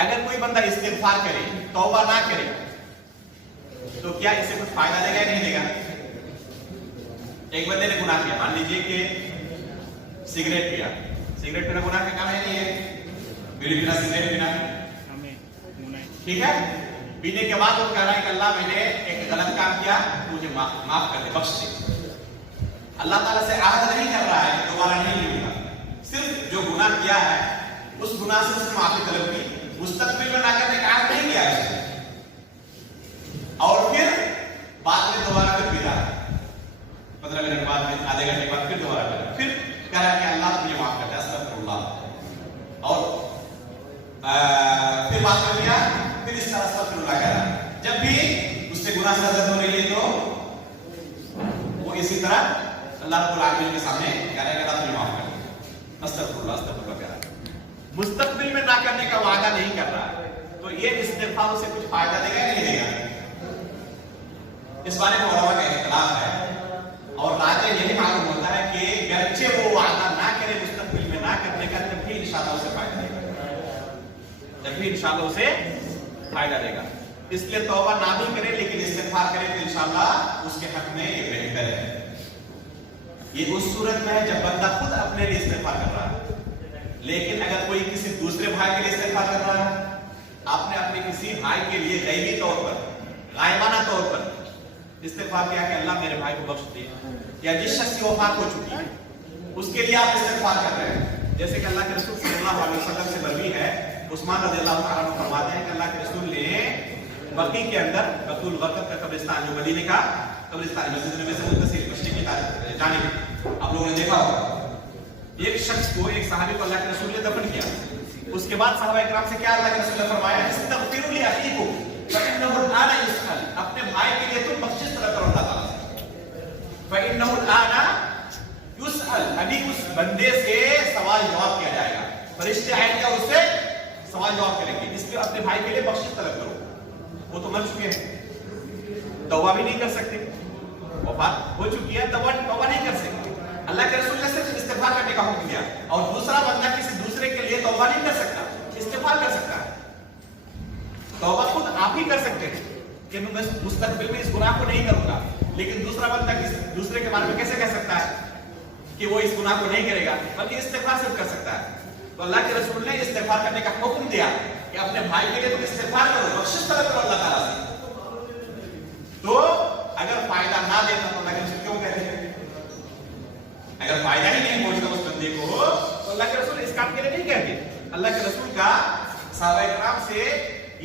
اگر کوئی بندہ استغفار کرے توبہ نہ کرے تو کیا اسے کچھ فائدہ دے گا یا نہیں دے گا؟ ایک بندے نے گناہ کیا، مان لیجیے کہ سگریٹ پیا، سگریٹ پینا گناہ کا کام ہے نہیں ہے، بیڑی پینا سگریٹ پینا، ٹھیک ہے؟ پینے کے بعد وہ کہہ رہا ہے کہ اللہ میں نے ایک غلط کام کیا، مجھے معاف کر دے، بخش دے۔ اللہ تعالیٰ سے عہد نہیں کر رہا ہے کہ دوبارہ نہیں لوں گا، صرف جو گناہ کیا ہے اس گناہ سے اس نے معافی طلب کی، مستقبل میں نہ کرنے کا عہد نہیں کیا ہے، اور پھر بعد میں دوبارہ پھر پیتا ہے، 15 منٹ بعد میں، آدھے گھنٹے بعد پھر دوبارہ پیتا، پھر کہہ رہا ہے کہ اللہ مجھے معاف کر دے، استغفر اللہ، اور پھر بعد میں پیا، پھر اس طرح استغفر اللہ کہہ رہا ہے۔ جب بھی اس سے گناہ سزا ہو رہی ہے تو وہ اسی طرح اللہ رب العالمین کے سامنے کہہ رہا ہے کہ اللہ مجھے معاف کر دے، استغفر اللہ کہہ رہا ہے، مستقبل میں نہ کرنے کا وعدہ نہیں کر رہا ہے۔ تو یہ استغفار سے کچھ فائدہ دے گا یا نہیں دے گا؟ اس بارے میں علماء کا اختلاف ہے، اور راجہ یہی معلوم ہوتا ہے کہ گرچہ وہ وعدہ نہ کرے مستقبل میں نہ کرنے کا، تب بھی انشاءاللہ اسے فائدہ دے گا، تب بھی انشاءاللہ اسے فائدہ دے گا۔ اس لیے توبہ نہ بھی کرے لیکن استغفار کرے تو انشاءاللہ اس کے حق میں یہ بہتر ہے۔ یہ اس صورت میں ہے جب بندہ خود اپنے لیے استغفار کر رہا ہے، لیکن اگر کوئی کسی دوسرے بھائی کے لیے استغفار کر رہا ہے، آپ نے اپنے کسی بھائی کے لیے غیبی طور پر، غائبانہ طور پر استغفار کیا کہ اللہ میرے بھائی کو بخش دے، یا جس شخص کی وفات ہو چکی ہے اس کے لیے آپ استغفار کر رہے ہیں، جیسے کہ اللہ کے رسول صلی اللہ علیہ وسلم سے مروی ہے، عثمان رضی اللہ تعالیٰ عنہ فرماتے ہیں کہ اللہ کے رسول نے بقیع کے اندر بقیع الغرقد کا قبرستان، جو مدینے کا قبرستان، مسجد نبوی سے متصل مشرقی جانب، آپ لوگوں نے دیکھا ہوگا، ایک شخص کو، ایک صحابی کو اللہ کے رسول نے دفن کیا، اس کے بعد صحابہ کرام سے کیا اللہ کے رسول نے فرمایا، استغفروا لأخیکم فإنه الآن يسأل، اپنے بھائی کے لیے تم بخشش طلب کرو اللہ تعالیٰ سے، فإنه الآن يسأل، ابھی اس بندے سے سوال جواب کیا جائے گا، فرشتے آئیں گے اس سے سوال جواب کریں گے، اس لیے اپنے بھائی کے لیے بخشش طلب کرو، وہ تو مر چکے ہیں، توبہ بھی نہیں کر سکتے، وفات ہو چکی ہے، توبہ نہیں کر سکتے، اللہ کے رسول نے صرف استغفار کرنے کا حکم دیا، اور دوسرا بندہ کسی دوسرے کے لیے توبہ نہیں کر سکتا، استغفار کر سکتا ہے، توبہ خود آپ ہی کر سکتے ہیں کہ میں مستقبل میں اس گناہ کو نہیں کروں گا، لیکن دوسرا بندہ کسی دوسرے کے بارے میں کیسے کہہ سکتا ہے کہ وہ اس گناہ کو نہیں کرے گا، بلکہ استغفار صرف کر سکتا ہے۔ تو اللہ کے رسول نے استغفار کرنے کا حکم دیا کہ اپنے بھائی کے لیے تم استغفار کرو، بخشش طلب کرو اللہ تعالیٰ سے۔ تو اگر فائدہ نہ دیتا تو اللہ کے رسول کیوں کہتے ہیں؟ اگر فائدہ ہی نہیں پہنچتا اس بندے کو تو اللہ کے رسول اس کام کے لیے نہیں کہتے۔ اللہ کے رسول کا صحابہ کرام سے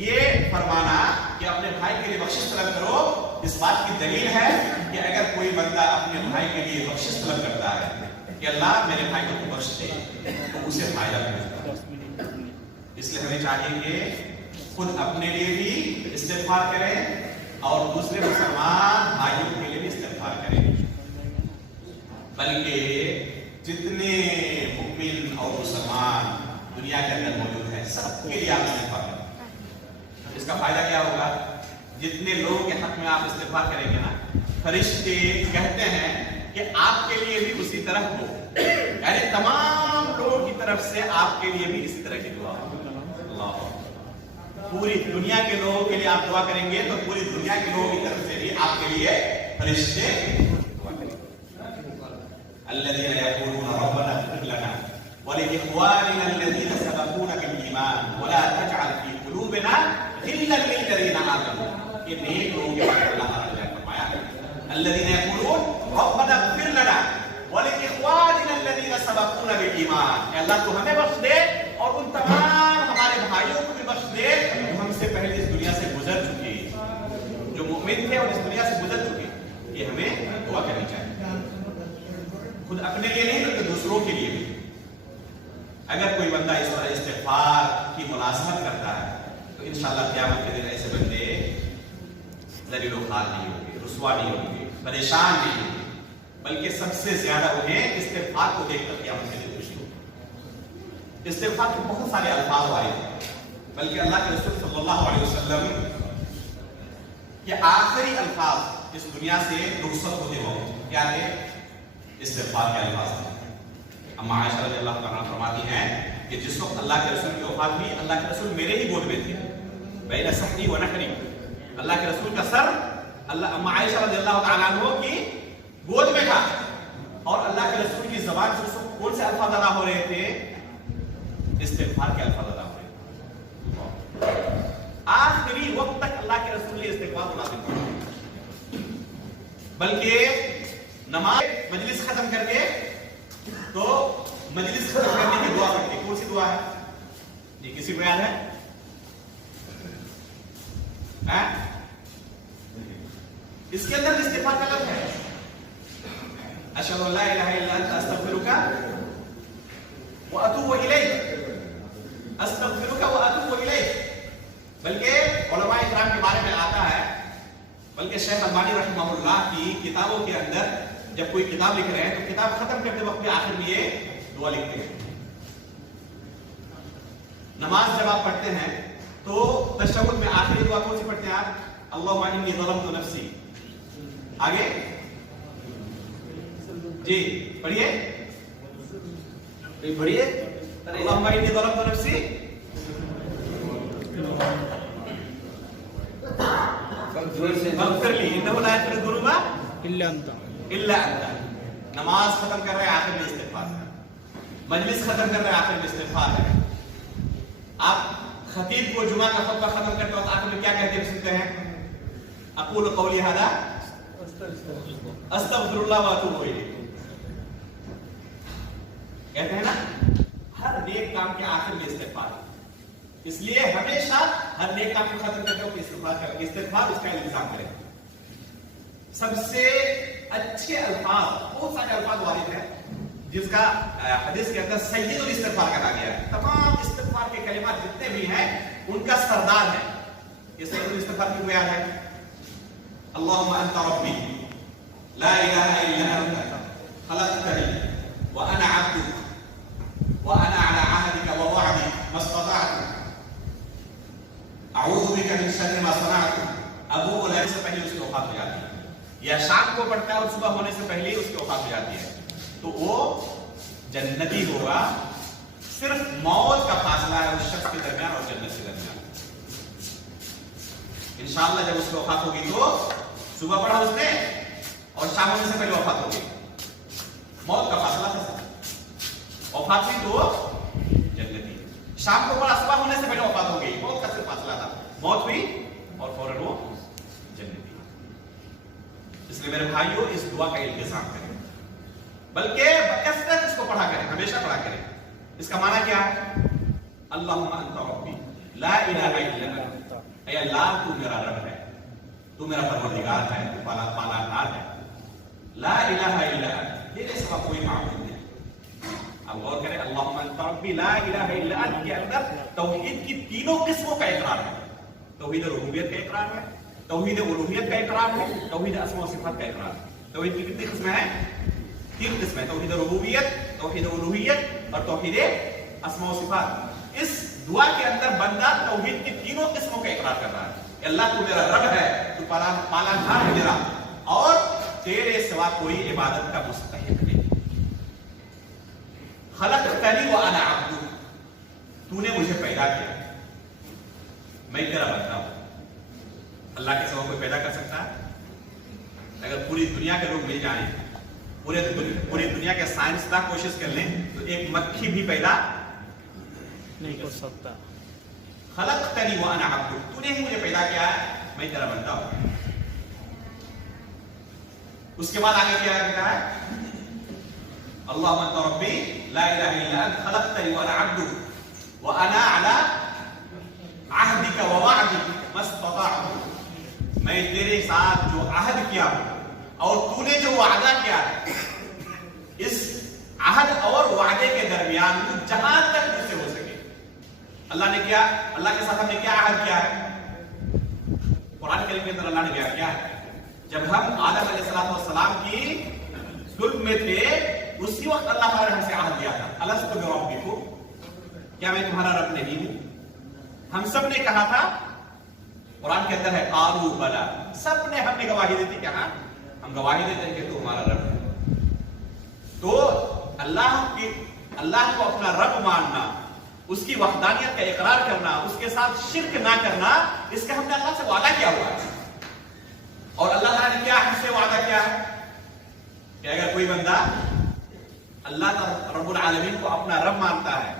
یہ فرمانا کہ اپنے بھائی کے لیے بخشش طلب کرو، اس بات کی دلیل ہے کہ اگر کوئی بندہ اپنے بھائی کے لیے بخشش طلب کرتا ہے کہ اللہ میرے بھائی کو بخش دے، تو اسے فائدہ ملتا ہے۔ اس لیے ہمیں چاہیے کہ خود اپنے لیے بھی استغفار کریں اور دوسرے مسلمان بھائیوں کے لیے بھی استغفار کریں، بلکہ جتنے مؤمن اور مسلمان دنیا کے اندر موجود ہیں سب کے لیے آپ استغفار کریں۔ اس کا فائدہ کیا ہوگا؟ جتنے لوگوں کے حق میں آپ استغفار کریں گے نا، فرشتے کہتے ہیں کہ آپ کے لیے بھی اسی طرح ہو، یعنی تمام لوگوں کی طرف سے آپ کے لیے بھی اسی طرح کی دعا ہو۔ اللہ، پوری دنیا کے لوگوں کے لیے آپ دعا کریں گے تو پوری دنیا کے لوگوں کی طرف سے بھی آپ کے لیے فرشتے دعا کریں گے۔ الذين يقولون ربنا اغفر لنا ولإخواننا الذين سبقونا بالإيمان ولا تجعل في قلوبنا غلا للذين آمنوا، یہ نیک لوگوں کے بارے میں اللہ تعالیٰ نے فرمایا الذين يقولون ربنا اغفر لنا ولإخواننا الذين سبقونا بالإيمان، کہ اللہ تو ہمیں بخش دے اور ان تمام ہمارے بھائیوں کو بھی بخش دے جو ہم سے پہلے اس دنیا سے گزر چکے، جو مومن تھے اور اس دنیا سے گزر چکے۔ یہ ہمیں دعا کرنی چاہیے، خود اپنے لیے نہیں بلکہ دوسروں کے لیے بھی۔ اگر کوئی بندہ اس طرح استغفار کی ملازمت کرتا ہے تو انشاءاللہ قیامت کے دن ایسے بندے ذلیل و خوار نہیں ہوں گے، رسوا نہیں ہوں گے، پریشان نہیں ہوں گے، بلکہ سب سے زیادہ انہیں استغفار کو دیکھ کر قیامت کے دن خوشی ہوگی۔ استغفار کے بہت سارے الفاظ آئے ہیں، بلکہ اللہ کے رسول صلی اللہ علیہ وسلم کے آخری الفاظ اس دنیا سے رخصت ہوتے وقت کیا تھے؟ استغفار کے الفاظ ہیں۔ اما عائشہ رضی اللہ عنہا فرماتی ہیں کہ جس وقت اللہ کے رسول کی وفات ہوئی اللہ کے رسول میرے ہی گود میں تھے، بین صحری و نحری، اللہ کے رسول کا سر اللہ عائشہ رضی اللہ تعالیٰ عنہ کی گود میں تھا، اور اللہ کے رسول کی زبان سے اس وقت کون سے الفاظ ادا ہو رہے تھے؟ استغفار کے الفاظ ادا ہو رہے تھے۔ آخری وقت تک اللہ کے رسول نے استغفار کو لازم کیا، بلکہ نماز مجلس ختم کر کے تو مجلس ختم کرنے کی دعا کرتے، کون سی دعا ہے یہ کسی کو یاد ہے؟ اس کے اندر استغفار کا لفظ ہے، اشہد ان لا الہ الا انت استغفرک واتوب الیک، استغفرک واتوب الیک۔ بلکہ علماء اکرام کے بارے میں آتا ہے، بلکہ شیخ البانی رحمہ اللہ کی کتابوں کے اندر جب کوئی کتاب لکھ رہے ہیں تو کتاب ختم کرتے وقت بھی آخر میں یہ دعا لکھتے ہیں۔ نماز جب آپ پڑھتے ہیں تو تشہد میں آخری دعا کون سی پڑھتے ہیں آپ؟ اللہم انی ظلمت نفسی، آگے جی پڑھیے پڑھیے، اللہم انی ظلمت نفسی فاغفر لی انہ لا یغفر الذنوب الا انت۔ نماز ختم کر رہے ہیں آخر میں استغفار ہے، مجلس ختم کر رہے ہیں آخر میں استغفار ہے۔ آپ خطیب کو جمعہ کا خطبہ ختم کرتے وقت آخر میں کیا کہتے ہیں سنتے ہیں؟ اقول قولی ھذا استغفر اللہ واتوب الیہ، کہتے ہیں نا ہر نیک کام کے آخر میں استغفار ہے، اس لیے ہمیشہ ہر نیک کام کو ختم کرتے وقت استغفار کریں، استغفار اس کا التزام کریں۔ سب سے اچھے الفاظ، بہت سارے الفاظ وارد ہیں جس کا حدیث کے اندر سید الاستغفار کہا گیا ہے، تمام استغفار کے کلمات جتنے بھی ہیں ان کا سردار ہے یہ سید الاستغفار کی بنیاد ہے۔ اللہم انت ربی لا الہ الا انت خلقتنی وانا عبدک وانا علی عہدک ووعدک ما استطعت اعوذ بک من شر ما صنعت ابوء لک، سے پہلے اس کی وفات ہو جاتی ہے، یا شام کو پڑھتا ہے اور صبح ہونے سے پہلے اس کی وفات ہو جاتی ہے تو وہ جنتی ہوگا، صرف موت کا فاصلہ ہے اس شخص کے درمیان اور جنت کے درمیان۔ انشاءاللہ جب اس کی وفات ہوگی تو صبح پڑھا اس نے اور شام ہونے سے پہلے وفات ہوگی، موت کا فاصلہ تھا، وفات ہوئی تو جنتی، شام کو پڑھا صبح ہونے سے پہلے وفات ہو گئی، موت کا صرف فاصلہ تھا، موت ہوئی اور فوراً وہ جنتی۔ اس لیے میرے بھائیوں اس دعا کا التزام کریں، بلکہ بکثرت اس کو پڑھا کریں، ہمیشہ پڑھا کریں۔ اس کا معنی کیا ہے؟ اللہم انت ربی لا الہ الا انت، اے اللہ تو میرا رب ہے، تو میرا پروردگار ہے، تو پالانہار ہے، لا الہ الا انت، تیرے سوا کوئی معبود نہیں۔ اب غور کریں، اللہم انت ربی لا الہ الا انت کے اندر توحید کی تینوں قسموں کا اقرار ہے، توحید ربوبیت کا اقرار ہے، توحید الوہیت کا اقرار ہے، توحید اسماء و صفات کا اقرار ہے۔ توحید کی کتنی قسمیں ہیں؟ تین قسمیں، توحید ربوبیت، توحید الوہیت اور توحید اسماء و صفات۔ اس دعا کے اندر بندہ توحید کی تینوں قسموں کا اقرار کر رہا ہے کہ اللہ تو میرا رب ہے، تو پالانہار ہے میرا، اور تیرے سوا کوئی عبادت کا مستحق نہیں۔ خلقتنی وانا عبدک، تو نے مجھے پیدا کیا، میں تیرا بندہ ہوں۔ اللہ کے سوا کوئی پیدا کر سکتا ہے؟ اگر پوری دنیا کے لوگ مل جائیں، پوری دنیا کے سائنسداں کوشش کر لیں تو ایک مکھی بھی پیدا نہیں کر سکتا۔ خلقتنی وانا عبدک، تو نے ہی مجھے پیدا کیا ہے، میں تیرا بندہ ہوں۔ اس کے بعد آگے کیا کہتا ہے؟ اللہم انت ربی لا الہ الا انت خلقتنی وانا عبدک وانا علی عہدک ووعدک ما استطعت، میں تیرے ساتھ جو عہد کیا ہوں اور تو نے جو وعدہ کیا ہے، اس عہد اور وعدے کے درمیان جہاں تک مجھ سے ہو سکے۔ اللہ نے کیا، اللہ کے ساتھ ہم نے کیا عہد کیا ہے؟ قرآن کریم کے اندر اللہ نے کیا ہے؟ جب ہم آدم علیہ السلام کی صلب میں تھے اسی وقت اللہ تعالیٰ نے ہم سے عہد کیا تھا، الست بربکم، کیا میں تمہارا رب نہیں ہوں؟ ہم سب نے کہا تھا، قرآن کے اندر ہے قالوا بلا، سب نے ہم نے گواہی دی تھی کہ ہاں ہم گواہی دیتے ہیں کہ تو ہمارا رب ہے۔ تو اللہ کو اپنا رب ماننا اس کی وحدانیت کا اقرار کرنا، اس کے ساتھ شرک نہ کرنا، اس کا ہم نے اللہ سے وعدہ کیا ہوا ہے. اور اللہ تعالیٰ نے کیا ہم سے وعدہ کیا ہے کہ اگر کوئی بندہ اللہ رب العالمین کو اپنا رب مانتا ہے،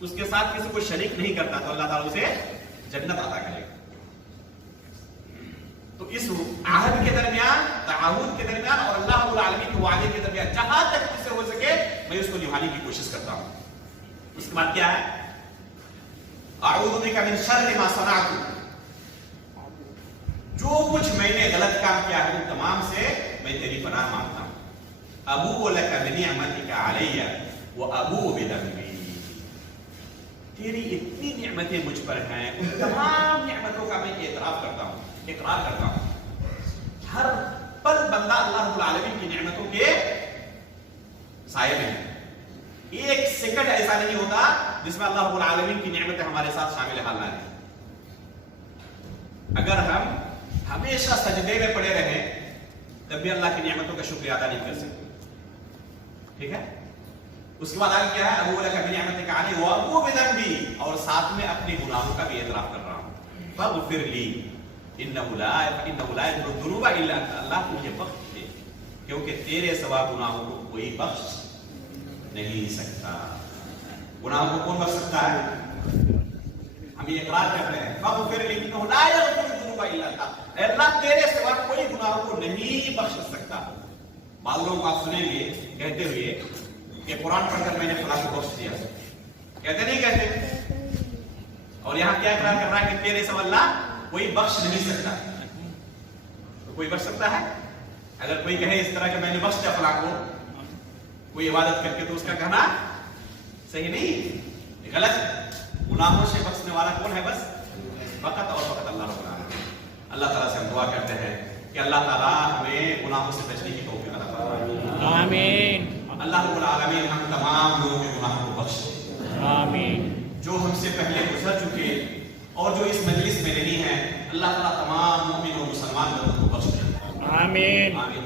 اس کے ساتھ کسی کو شریک نہیں کرتا، تو اللہ تعالیٰ اسے جنت عطا کرے گا. تو اس عہد کے درمیان، تعاہد کے درمیان اور اللہ رب العالمین کے وعدے کے درمیان جہاں تک مجھ سے ہو سکے میں اس کو نبھانے کی کوشش کرتا ہوں. اس کے بعد کیا ہے؟ اعوذ بک من شر ما صنعت، جو کچھ میں نے غلط کام کیا ہے ان تمام سے میں تیری پناہ مانگتا ہوں. ابوء لک بنعمتک علی وابوء بذنبی، تیری اتنی نعمتیں مجھ پر ہیں، ان تمام نعمتوں کا میں اعتراف کرتا ہوں، اقرار کرتا ہوں. ہر پل بندہ اللہ رب العالمین کی نعمتوں کے سائے میں ہے. ایک سیکنڈ ایسا نہیں ہوتا جس میں اللہ رب العالمین کی نعمتیں ہمارے ساتھ شامل حال نہ رہیں. اگر ہم ہمیشہ سجدے میں پڑے رہیں تب بھی اللہ کی نعمتوں کا شکریہ ادا نہیں کر سکتے. ٹھیک ہے؟ اس کے بعد آگے کیا ہے؟ ابوء لک بنعمتک علی وابوء بذنبی، اور ساتھ میں اپنے گناہوں کا بھی اعتراف کر رہا ہوں. فاغفر لی انہ لا یغفر الذنوب الا انت، اللہ مجھے بخش دے کیونکہ تیرے سوا گناہوں کو کوئی بخش نہیں سکتا. گناہوں کو کون بخش سکتا ہے؟ ہم یہ اقرار کرتے ہیں. فاغفر لی انہ لا یغفر الذنوب الا انت، اے اللہ تیرے سوا کوئی گناہوں کو نہیں بخش سکتا. بعض لوگوں کو آپ سنیں گے کہتے ہوئے کہ قرآن پڑھ کر میں نے فلاں کو بخش دیا، کہتے نہیں کہتے؟ اور یہاں کیا اقرار کر رہا ہے کہ تیرے سوا اللہ کوئی بخش نہیں سکتا. تو کوئی بخش سکتا ہے؟ اگر کوئی کہے اس طرح کہ میں نے بخش دیا فلاں کو کوئی عبادت کر کے، تو اس کا کہنا صحیح نہیں، غلط ہے. گناہوں سے بخشنے والا کون ہے؟ بس فقط اور فقط اللہ رب العالمین. اللہ تعالیٰ سے ہم دعا کرتے ہیں کہ اللہ تعالیٰ ہمیں گناہوں سے بچنے کی توفیق عطا فرمائے. آمین. اللہ رب العالمین ہم تمام لوگوں کے گناہوں کو بخش دے. آمین. جو ہم سے پہلے گزر چکے اور جو اس مجلس میں نہیں ہیں، اللہ تعالیٰ تمام مومن اور مسلمان لوگوں کو بخش دے. آمین. آمین.